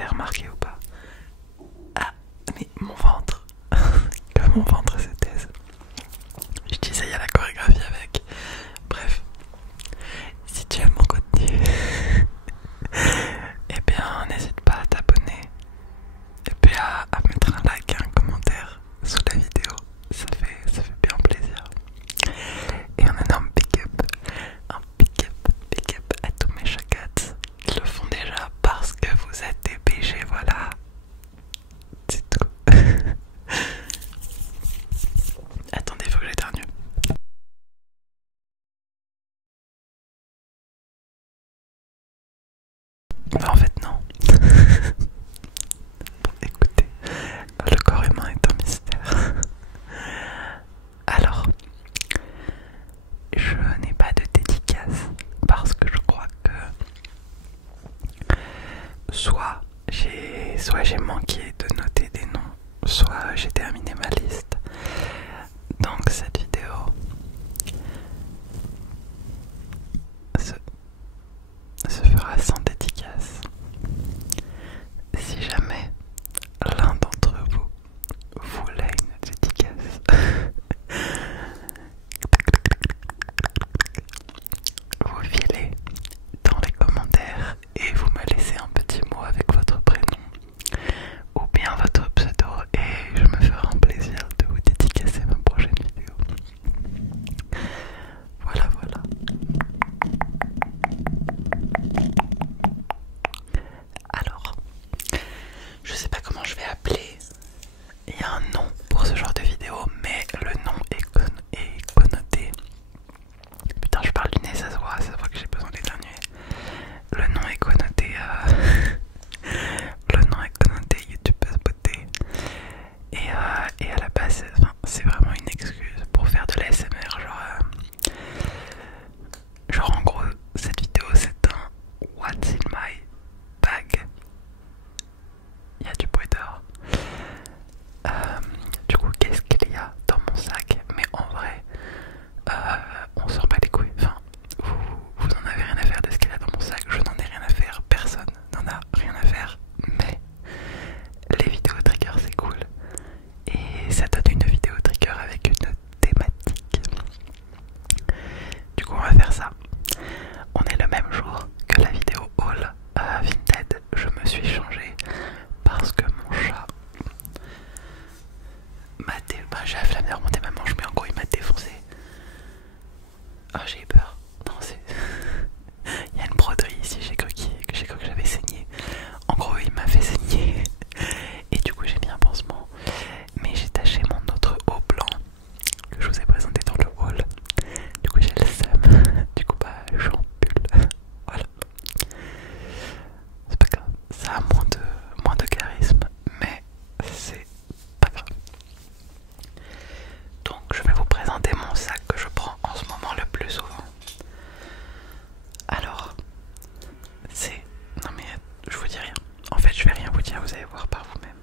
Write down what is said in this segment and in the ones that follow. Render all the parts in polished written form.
avez remarqué ou pas? Ah, mais mon ventre, que mon ventre se taise. Je disais, il y a la chorégraphie avec. Bref, si tu aimes mon contenu, eh bien, n'hésite pas à t'abonner et puis à mettre un like et un commentaire sous la vidéo. Ça fait bien plaisir. Et un énorme big up à tous mes chagats qui le font déjà parce que vous êtes des PG, voilà. C'est tout. Attendez, faut que j'éternue. Bah en fait non. Bon, écoutez, le corps humain est un mystère. Alors, je n'ai pas de dédicace parce que je crois que soit j'ai manqué de noter des noms, soit j'ai terminé ma liste. Donc cette vidéo se fera sans dédicace. Si jamais l'un d'entre vous voulait une dédicace, vous filez dans les commentaires et vous me laissez un petit mot avec votre prénom ou bien votre pseudo et je me ferai un plaisir de vous dédicacer ma prochaine vidéo. Voilà. Alors, je sais pas comment je vais appeler. Il y a un nom pour ce genre de vidéo, mais le nom est connoté. Putain, je parle du nez, ça se voit que j'ai besoin d'éternuer. Le nom est connoté. Le nom est connoté YouTubeuse beauté. Et à la base, c'est vraiment une excuse pour faire de l'ASMR. Genre en gros, cette vidéo c'est un What's in my bag. Il y a du bruit dehors. Du coup, qu'est-ce qu'il y a dans mon sac? Mais en vrai, on s'en bat les couilles. Enfin, vous en avez rien à faire de ce qu'il y a dans mon sac. Je n'en ai rien à faire. Personne n'en a rien à faire. Mais les vidéos trigger c'est cool. Et ça donne une vidéo trigger avec une thématique. Du coup, on va faire ça. On est le même jour que la vidéo haul Vinted. Je me suis changé parce que mon chat j'ai la flemme de remonter ma manche, mais en gros il m'a défoncé. Ah, j'ai eu peur. Non, c'est... Il y a une broderie ici, j'ai cru que j'avais saigné. En gros, il m'a fait saigner. Et du coup, j'ai mis un pansement. Mais j'ai taché mon autre haut blanc que je vous ai présenté dans le haul. Du coup, j'ai le seum. Du coup, je suis en pull. Voilà. C'est pas grave. Ça a moins de charisme, mais c'est pas grave. Donc je vais vous présenter mon sac que je prends en ce moment le plus souvent. Alors, c'est... Non mais je vous dis rien. En fait je vais rien vous dire, vous allez voir par vous-même.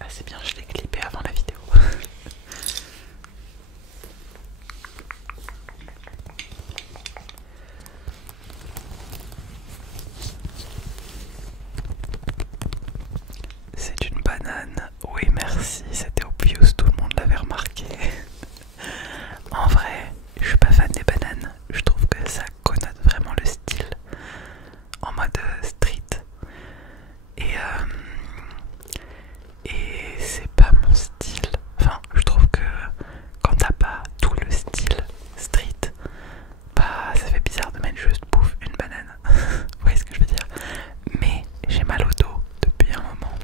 Ah c'est bien, je l'ai clippé avant la vidéo. C'est une banane. Oui merci, c'était obvious, tout le monde l'avait remarqué. En vrai, je suis pas fan des bananes. Je trouve que ça connote vraiment le style en mode street. Et c'est pas mon style. Enfin, je trouve que quand t'as pas tout le style street, ça fait bizarre de mettre juste pouf une banane. Vous voyez ce que je veux dire? Mais j'ai mal au dos depuis un moment.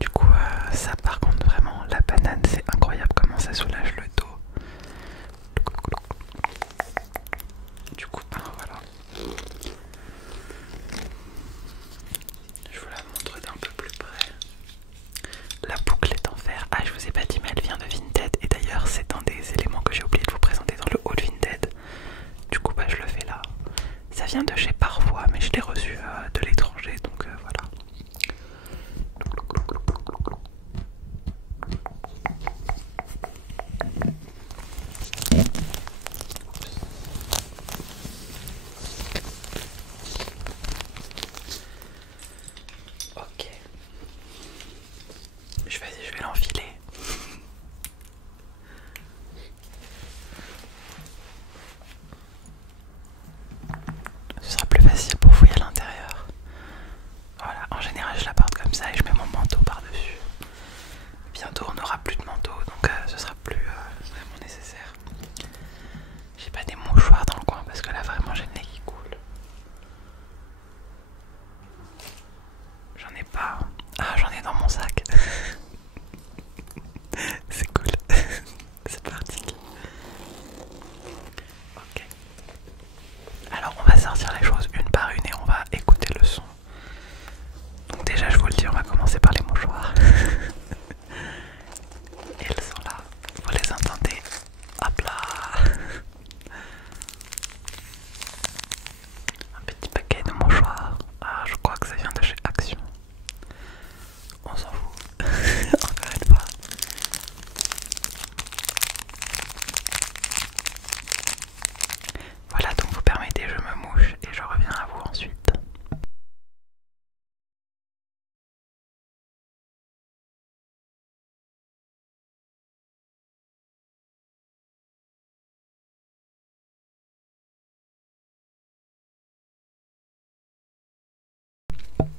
Du coup, ça par contre vraiment, la banane c'est incroyable comment ça soulage le dos. Du coup, voilà. Je vous la montre d'un peu plus près. La boucle est en fer. Ah, je vous ai pas dit, mais elle vient de Vinted. Et d'ailleurs, c'est un des éléments que j'ai oublié de vous présenter dans le haul Vinted. Du coup, je le fais là. Ça vient de chez Parfois, mais je l'ai reçu de l'étranger, donc voilà.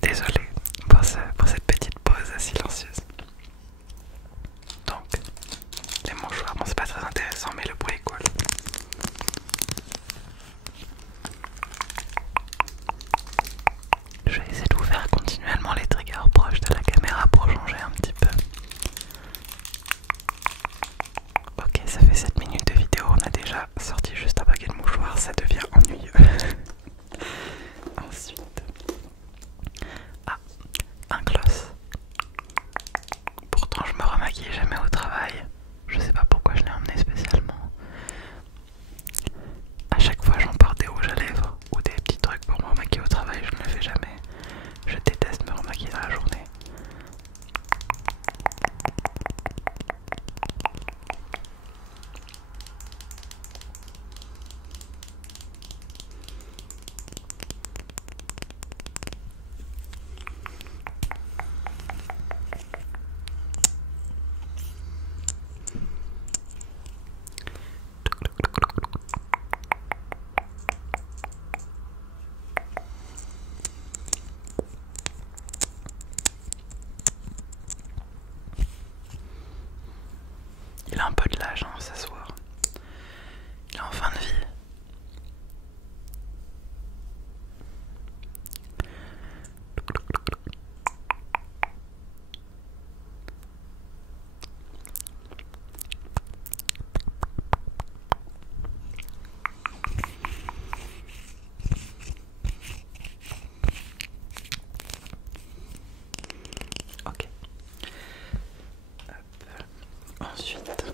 Désolé pour cette petite pause silencieuse. Donc, les mouchoirs, bon c'est pas très intéressant mais le bruit est cool. Je vais essayer de vous faire continuellement les triggers proches de la caméra pour changer un petit peu. Ok, ça fait 7 minutes de vidéo, on a déjà sorti juste un paquet de mouchoirs, ça devient ennuyeux. Ensuite, un gloss. Pourtant je me remaquille jamais au travail. Je sais pas pourquoi je l'ai emmené spécialement. À chaque fois j'emporte des rouges à lèvres ou des petits trucs pour me remaquiller au travail, je ne le fais jamais. Je déteste me remaquiller dans la journée. Il a un peu de l'âge, hein, ça se voit. Il est en fin de vie. Ok. Hop. Ensuite,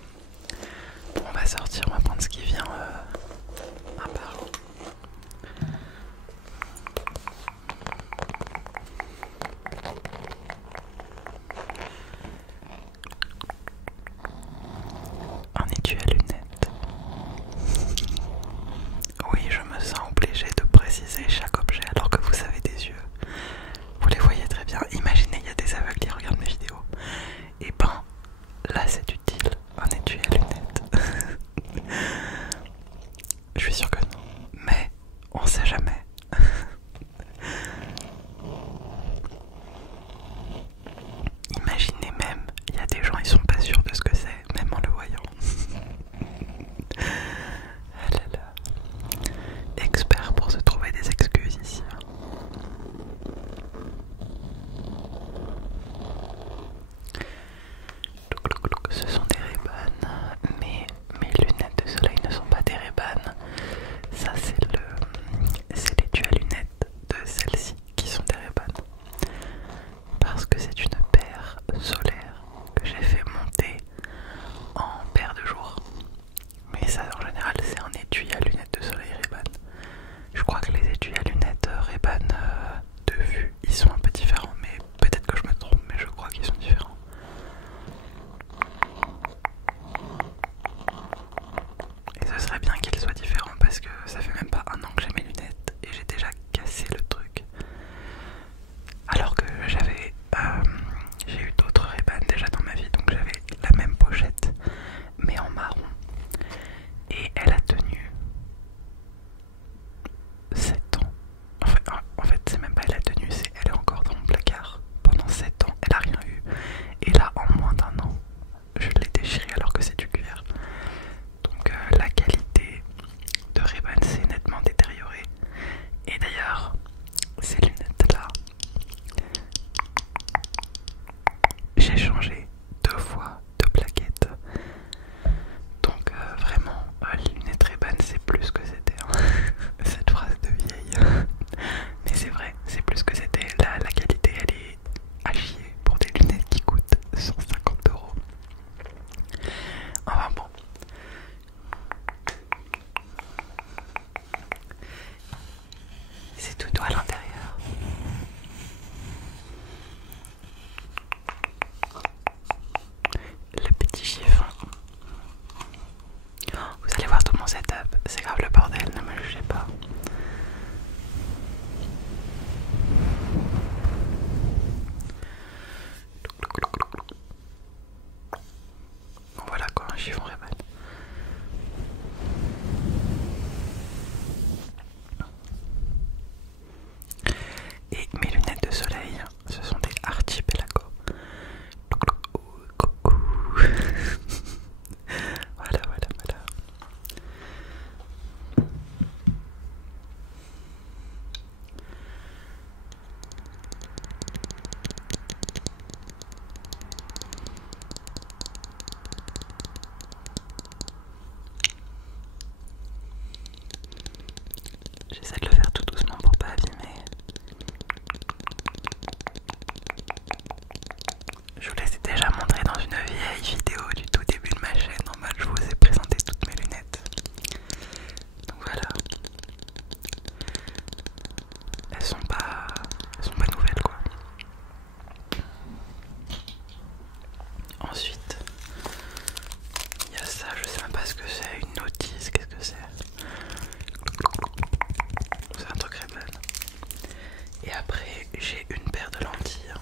on va sortir, on va prendre ce qui vient un par un. Un étui à lunettes. Oui, je me sens obligée de préciser chaque objet alors que vous avez des yeux. Vous les voyez très bien. Imaginez, il y a des aveugles qui regardent mes vidéos. Et ben, là c'est utile. Un étui à lunettes. Je suis sûre que non. j'essaie de le faire tout doucement pour pas abîmer. Je vous l'ai déjà montré dans une vieille vidéo du tout début de ma chaîne. En mode, je vous ai présenté toutes mes lunettes. Donc voilà. Elles sont pas nouvelles quoi. Ensuite, il y a ça, je sais même pas ce que c'est, une notice, qu'est-ce que c'est? C'est un truc Ray-Ban. Et après, j'ai une paire de lentilles.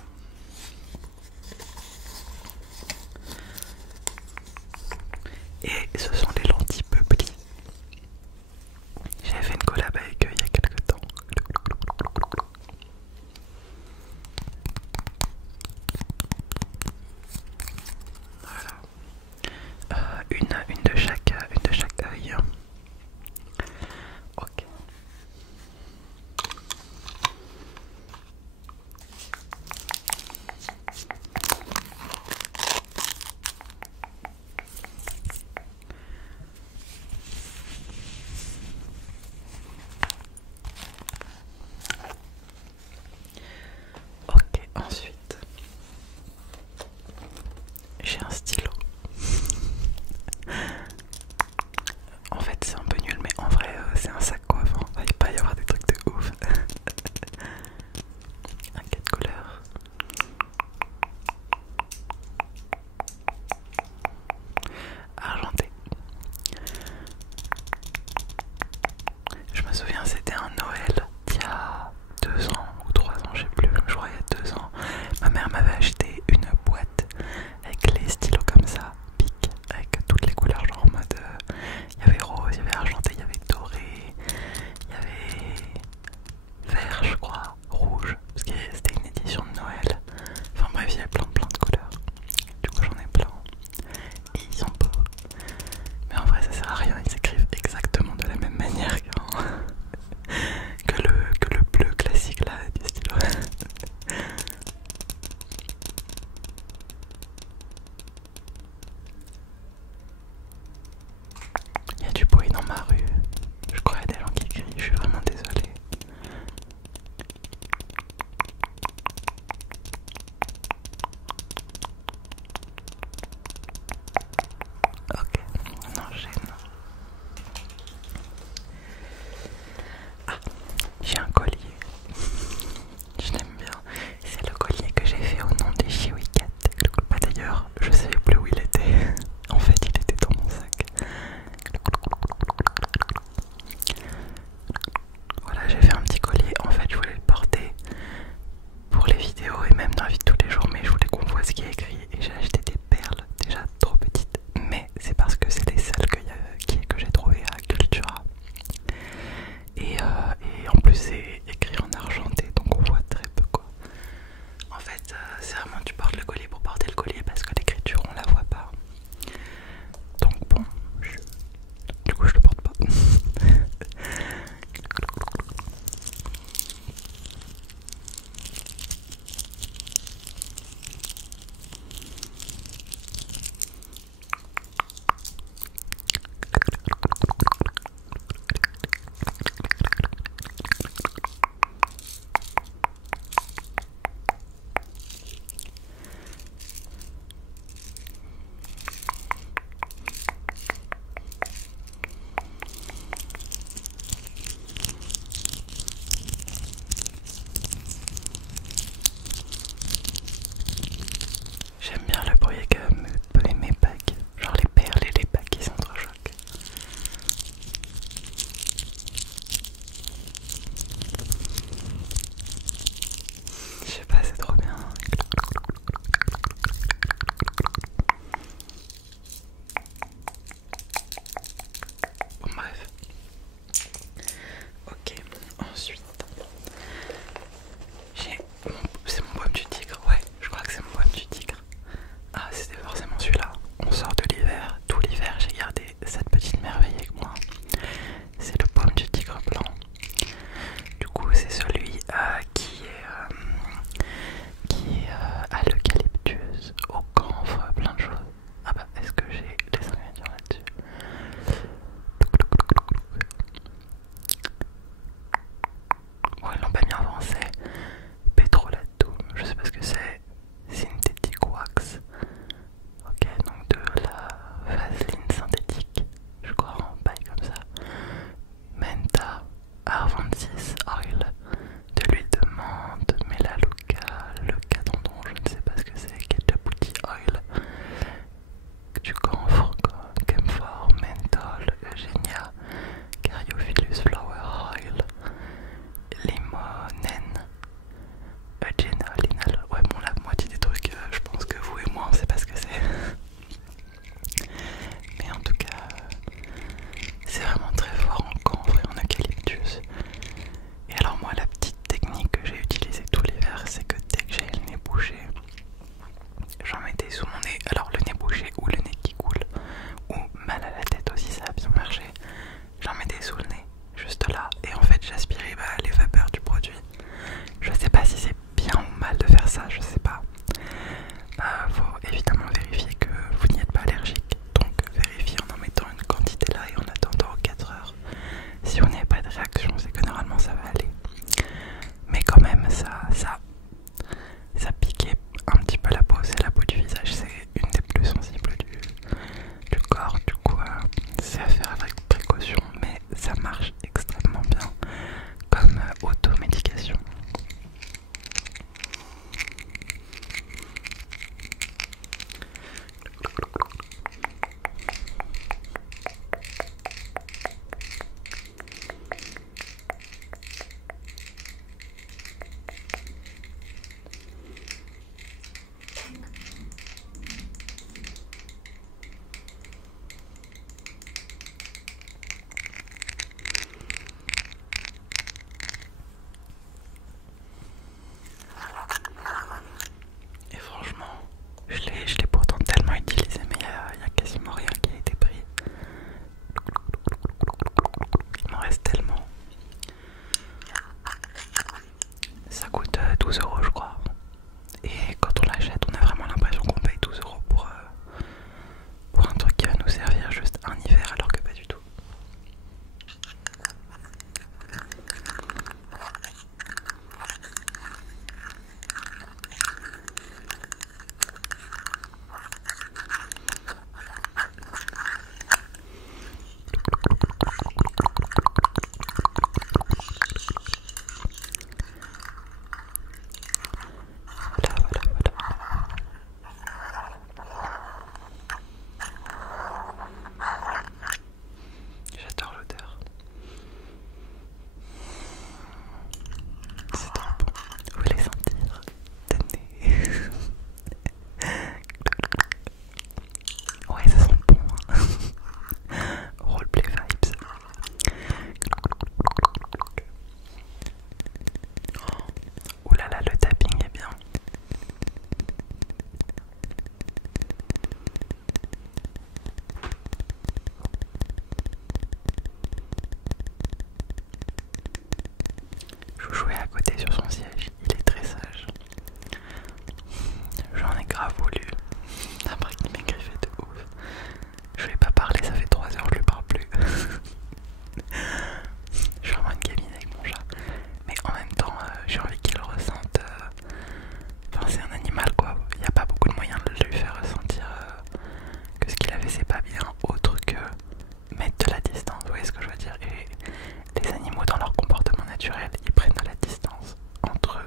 naturel, ils prennent de la distance entre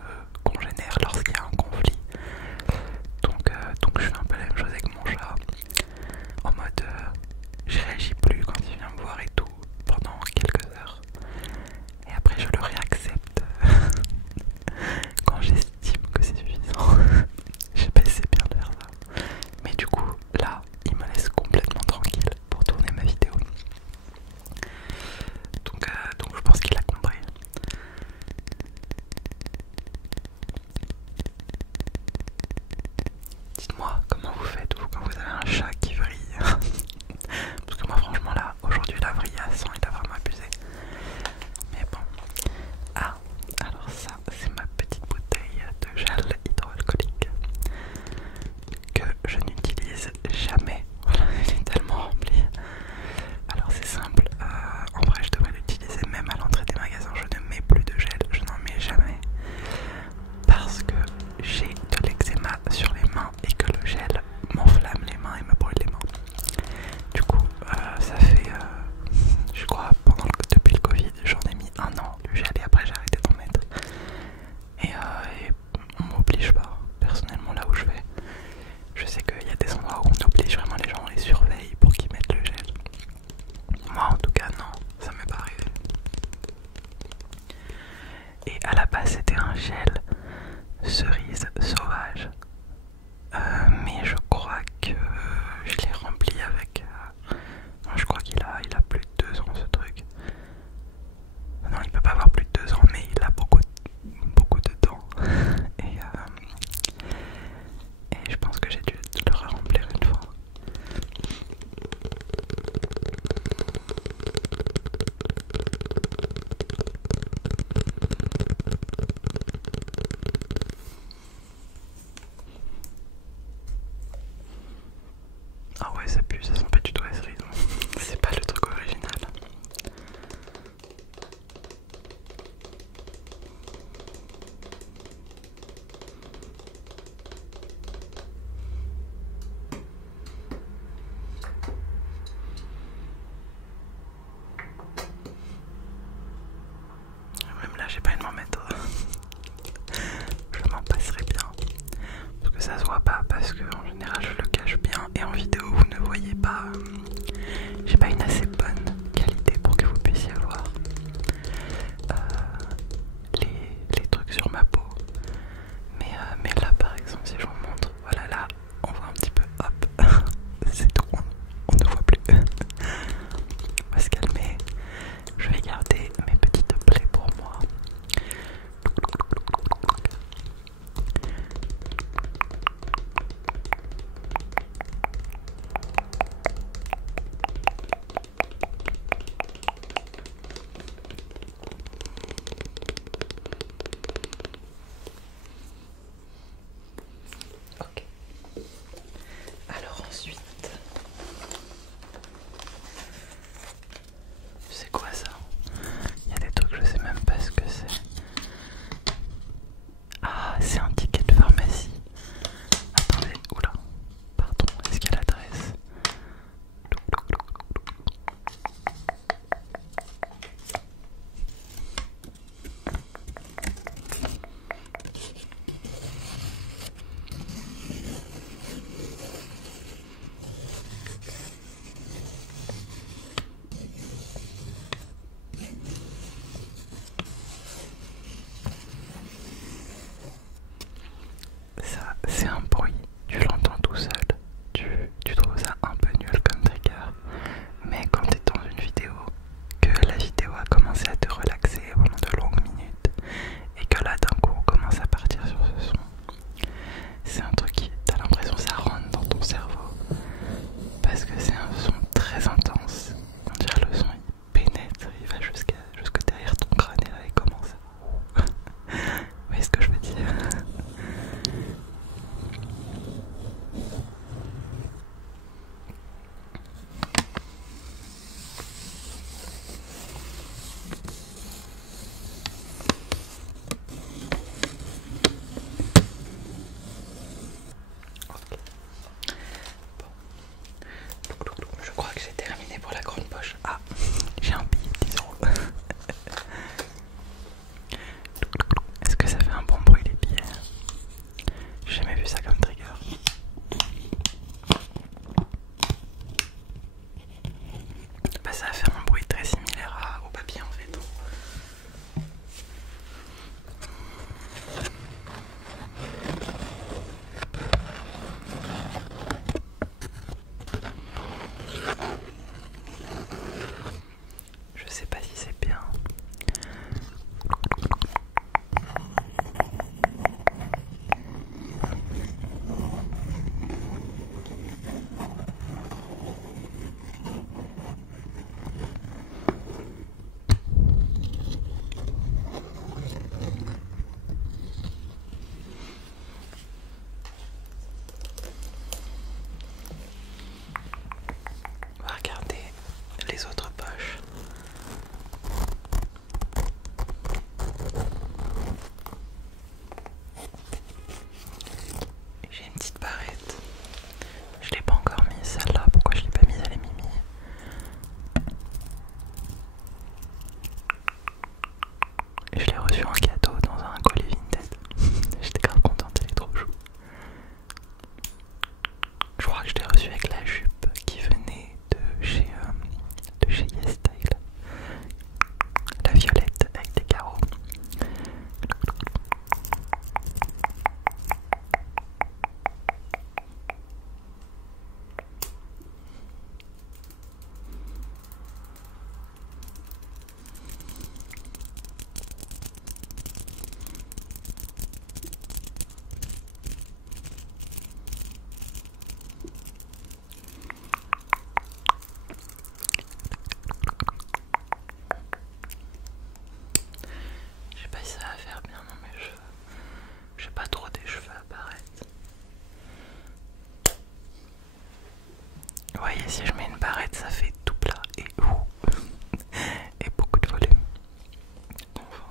congénères lorsqu'il y a un conflit. Donc je fais un peu la même chose avec mon chat, en mode je réagis plus quand il vient me voir et tout pendant quelques heures, et après je le réaccepte quand j'estime que c'est suffisant. Je sais pas si c'est bien de faire ça, mais du coup là il me laisse complètement tranquille pour tourner ma vidéo. Donc je pense qu'il a compris. Dites-moi comment vous faites vous quand vous avez un chat qui vrille. Parce que moi franchement là, aujourd'hui la vrille à 100, il a vraiment abusé. Mais bon. Ah, alors ça c'est ma petite bouteille de gel hydroalcoolique que je n'utilise jamais. Voilà, elle est tellement remplie. Alors c'est simple, en vrai je devrais l'utiliser même à l'entrée des magasins. Je ne mets plus de gel, je n'en mets jamais. Parce que j'ai de l'eczéma sur les mains et que le gel m'enflamme les mains et me brûle les mains. Du coup, ça fait, je crois, depuis le Covid, j'en ai mis 1 an du gel et après j'ai arrêté d'en mettre. Et on m'oblige pas, personnellement là où je vais. Je sais qu'il y a des endroits où on oblige vraiment les gens, on les surveille pour qu'ils mettent le gel. Moi en tout cas non, ça m'est pas arrivé. Et à la base c'était un gel cerise sauvage, mais je crois que je l'ai rempli avec je crois qu'il a plus de 2 ans ce truc. Non, il peut pas avoir plus de 2 ans, mais il a beaucoup de temps. Et je pense que j'ai dû le remplir une fois. Ah ouais, ça pue, ça sent pas du tout la cerise. C'est pas le truc original. Même là, j'ai pas une m'en mettre. Je m'en passerai bien. Parce que ça se voit pas, parce que en général je le cache bien et en vidéo vous ne voyez pas. J'ai pas une assez bonne qualité pour que vous puissiez voir les trucs sur ma peau. Mais là par exemple, si je vous montre, voilà, là on voit un petit peu, hop, c'est tout, on ne voit plus. On va se calmer. Je vais garder mes petites plaies pour moi. si je mets une barrette, ça fait tout plat et et beaucoup de volume. Enfin.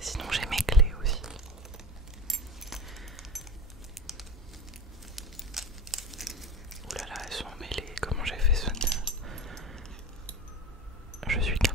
Sinon j'ai mes clés aussi. Ouh là là, elles sont emmêlées. Comment j'ai fait ce nœud? Je suis qu'un